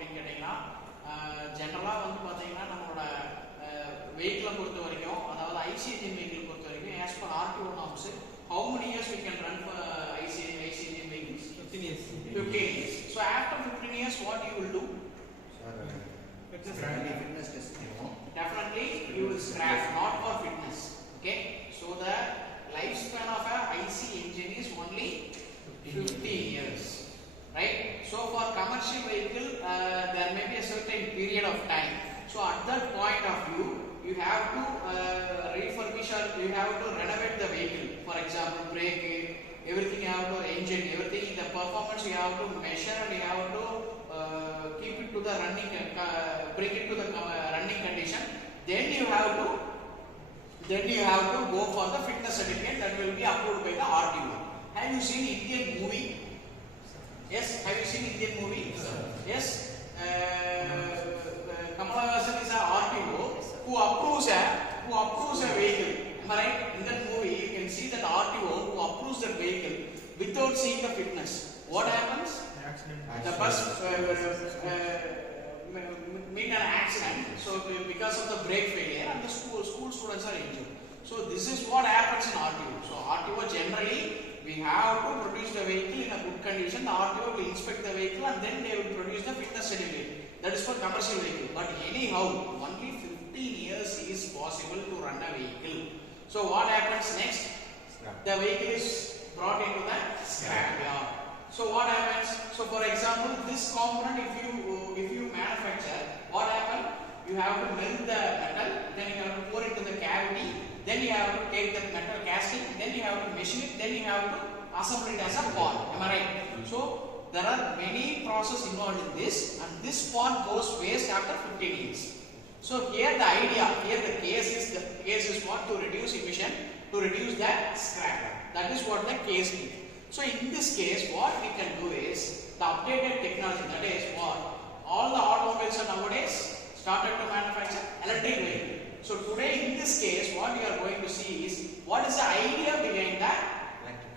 அப்படின்னு கேட்டிங்கன்னா ஜென்ரலாக வந்து பார்த்தீங்கன்னா நம்மளோட வெஹிக்கிளை பொறுத்த வரைக்கும் அதாவது ஐசி இன்ஜின் வெஹிக்கிள் பொறுத்த வரைக்கும் as per RTO norms how many years we can run for IC engine vehicles? 15 years. 15 years. So after 15 years what you will do? Fitness test. Definitely you will scrap, not for fitness. Okay, so the lifespan of a IC engine is only 15 years, right? So for commercial vehicle there may be a certain period of time. So at that point of view you have to refurbish or you have to renovate the vehicle. For example, brake, everything you have to, engine, everything, the performance you have to measure and you have to keep it to the running, bring it to the running condition. Then you have to go for the fitness certificate that will be approved by the RTO. Have you seen Indian movie? Yes. Have you seen Indian movie? Yes. Kamalahasan is a RTO who approves a vehicle. Am I right? In that movie, you can see that RTO who approves the vehicle without seeing the fitness. What happens? The bus meet an accident. So because of the brake failure, and the school students are injured. So this is what happens in RTO. So RTO generally we have to produce the vehicle in a good condition. The RTO will inspect the vehicle and then they will produce the fitness certificate. That is for commercial vehicle. But anyhow, only 15 years is possible to run a vehicle. So what happens next? The vehicle is brought into the scrap yard. So what happens? So for example, this component, if you manufacture, what happens? You have to melt the metal, then you have to pour it to the cavity, then you have to take the metal casting, then you have to machine it, then you have to assemble it as a part. Am I right? So there are many processes involved in this, and this part goes waste after 15 years. So here the case is what? To reduce emission, to reduce the scrap. That is what the case is. So in this case, what we can do is the updated technology. That is what all the automobiles are nowadays started to manufacture electric vehicle. So today in this case, what we are going to see is what is the idea behind the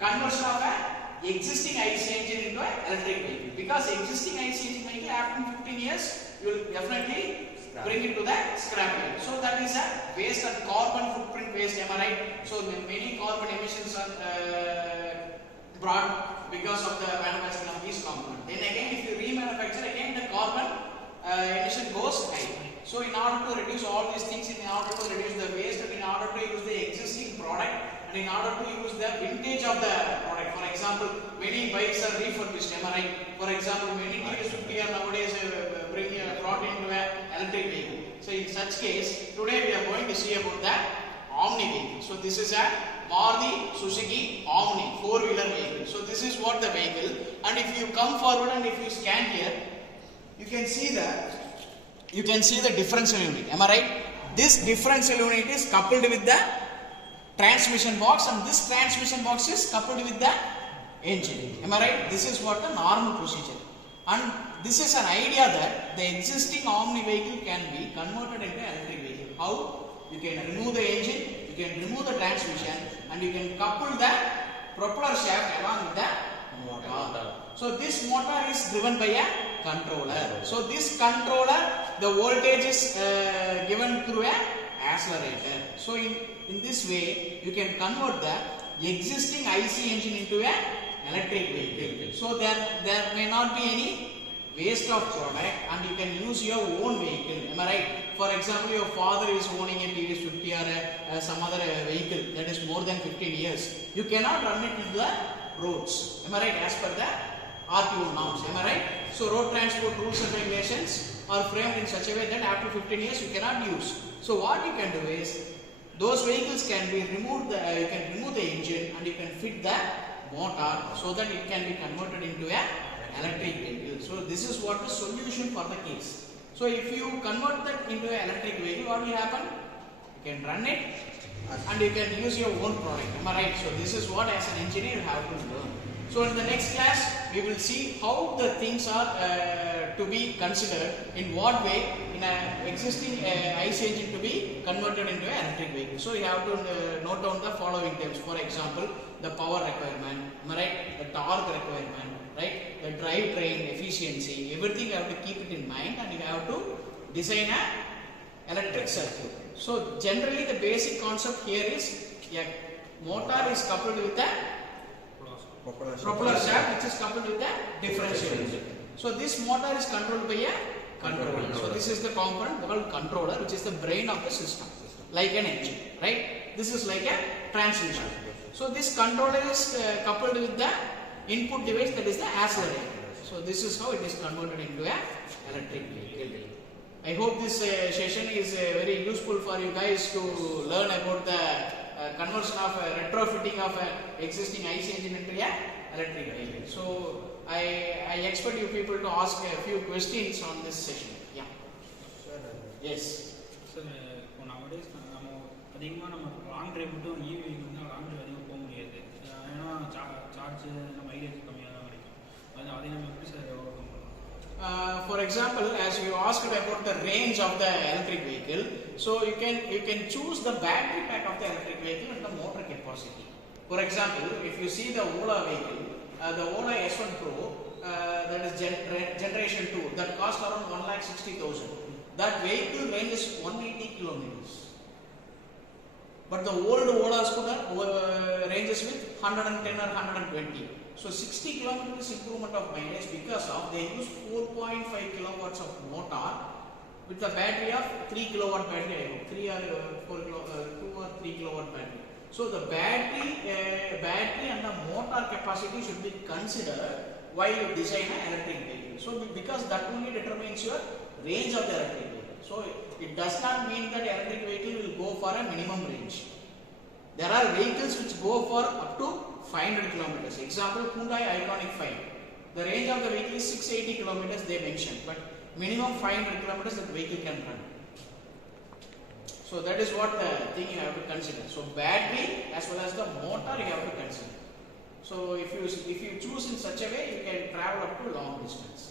conversion of an existing IC engine into an electric vehicle. Because existing IC engine vehicle after 15 years, you will definitely bring it to the scrap yard. So that is a waste and carbon footprint waste. Am I right? So many carbon emissions are brought because of the manufacturing of these components. Then again, if you remanufacture, again the carbon emission goes high. So in order to reduce all these things, in order to reduce the waste, and in order to use the existing product, and in order to use the vintage of the product. For example, many bikes are refurbished. Am I right? For example, many TVS-50 are nowadays brought into an electric vehicle. So in such case, today we are going to see about the Omni vehicle. So this is a Maruti Suzuki Omni 4-wheeler vehicle. So this is what the vehicle, and if you come forward and if you scan here, you can see the differential unit. Am I right? This differential unit is coupled with the transmission box, and this transmission box is coupled with the engine. Am I right? This is what the normal procedure. And this is an idea that the existing Omni vehicle can be converted into electric vehicle. How? You can remove the engine, you can remove the transmission, and you can couple the propeller shaft along with the motor. So this motor is driven by a controller. So this controller, the voltage is given through a accelerator. So in this way, you can convert the existing IC engine into a electric vehicle. So there may not be any waste of product, and you can use your own vehicle. Am I right? For example, your father is owning a TVS-50 or some other vehicle that is more than 15 years. You cannot run it into the roads. Am I right? As per the RTO norms. Am I right? So road transport rules and regulations are framed in such a way that after 15 years you cannot use. So what you can do is those vehicles can be removed. You can remove the engine and you can fit the motor so that it can be converted into a electric vehicle. So this is what the solution for the case. So if you convert that into an electric vehicle, what will happen? You can run it and you can use your own product. Am I right? So this is what as an engineer you have to learn. So in the next class we will see how the things are to be considered. In what way? In an existing IC engine to be converted into an electric vehicle. So you have to note down the following terms. For example, the power requirement, right? The torque requirement, right? The drivetrain efficiency. Everything you have to keep it in mind, and you have to design an electric circuit. So generally, the basic concept here is a motor is coupled with a propeller shaft, which is coupled with a differential engine. So this motor is controlled by a controller. So this is the component called controller, which is the brain of the system, like an engine, right? This is like a transmission. So this controller is coupled with the input device, that is the accelerator. So this is how it is converted into a electric vehicle. I hope this session is very useful for you guys to learn about the conversion of retrofitting of existing IC engine into a electric vehicle. So I expect you people to ask a few questions on this session. Yeah. Sir, Yes. Sir, nowadays அதிகமாக நம்ம long drive மட்டும் EV வெஹிக்கிள்னா long drive அதிகமாக போக முடியாது. ஏன்னா charge நம்ம mileage கம்மியாக தான் கிடைக்கும். அதை நம்ம எப்படி சார் ஓவர்கம் பண்ணலாம்? For example, as you asked about the range of the electric vehicle, so you can choose the battery pack of the electric vehicle and the motor capacity. For example, if you see the Ola vehicle, the Ola S1 Pro, that is generation 2, that cost around 1,60,000. That vehicle range is 180 kilometers. But the old Ola scooter ranges with 110 or 120. So 60 kilometers improvement of mileage because of they use 4.5 kilowatts of motor with a battery of 3 kilowatt battery, 3 or 2 or 3 kilowatt battery. So the battery and the motor capacity should be considered while you design an electric vehicle. So because that only determines your range of the electric vehicle. So it does not mean that electric vehicle will go for a minimum range. There are vehicles which go for up to 500 kilometers. Example, Hyundai Iconic 5. The range of the vehicle is 680 kilometers they mentioned, but minimum 500 kilometers that vehicle can run. So that is what the thing you have to consider. So battery as well as the motor you have to consider. So if you choose in such a way, you can travel up to long distance.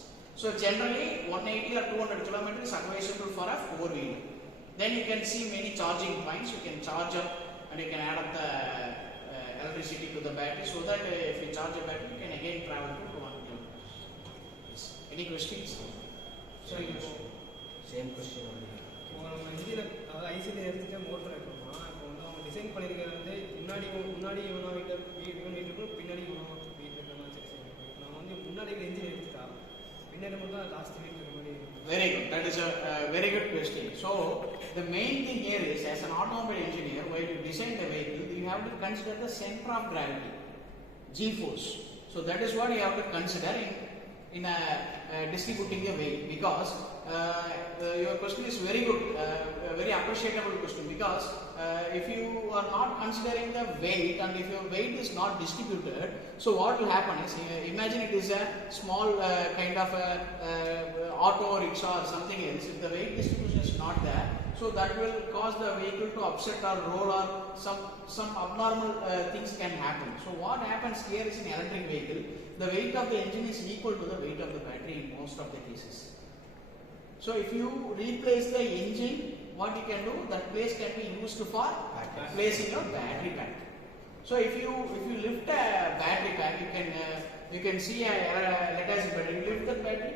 So generally 180 or 200 kilometers is advisable for a 4-wheeler. Then you can see many charging points. You can charge up and you can add up the electricity to the battery, so that if you charge a battery, you can again travel to 200 kilometers. Yes. Any questions? same question only. நம்ம இன்ஜினில் அதாவது ஐசியில் எடுத்துகிட்டு motor எடுக்கணுமா இப்போ வந்து அவங்க design பண்ணியிருக்கிறது வந்து முன்னாடி இவனா வீட்டில் வீட்டுக்கும் பின்னாடி இவனா வீட்டுக்கு மாதிரி சரி நம்ம வந்து முன்னாடி இன்ஜின் எடுத்துட்டா பின்னாடி மட்டும் தான் லாஸ்ட் வீட்டில் இருக்கிற மாதிரி. Very good. That is a very good question. So the main thing here is, as an automobile engineer, while you design the vehicle, you have to consider the center of gravity, G-force. So that is what you have to consider in distributing the weight, because your question is very good, very appreciable question, because if you are not considering the weight and if your weight is not distributed, so what will happen is, imagine it is a small kind of auto rickshaw or something else. If the weight distribution is not there, so that will cause the vehicle to upset or roll, or some abnormal things can happen. So what happens here is, in electric vehicle, the weight of the engine is equal to the weight of the battery in most of the cases. So if you replace the engine, what you can do, that place can be used for placing your battery pack. So if you lift a battery pack, you can see a let us battery. You lift that battery,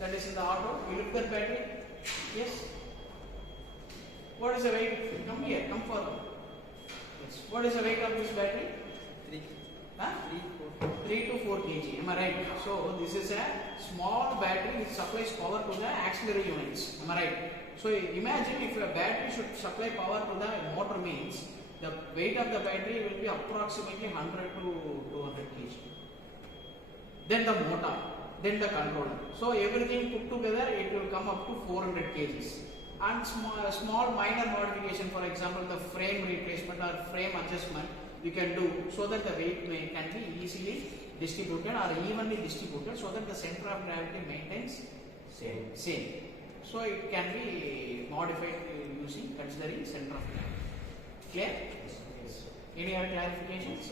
that is in the auto. You lift that battery. Yes. What is the weight? Come here. Come forward. Yes. What is the weight of this battery? 3 to 4 kg. Am I right? So this is a small battery which supplies power to the auxiliary units. Am I right? So imagine if a battery should supply power to the motor, means the weight of the battery will be approximately 100 to 200 kg. Then the motor, then the controller. So everything put together, it will come up to 400 kg. And small minor modification, for example, the frame replacement or frame adjustment, you can do, so that the weight can be easily distributed or evenly distributed, so that the center of gravity maintains same. So it can be modified considering center of gravity. Clear? Yes. Any other clarifications?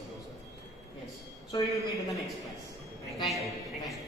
Yes. So we will meet in the next class. Thank you.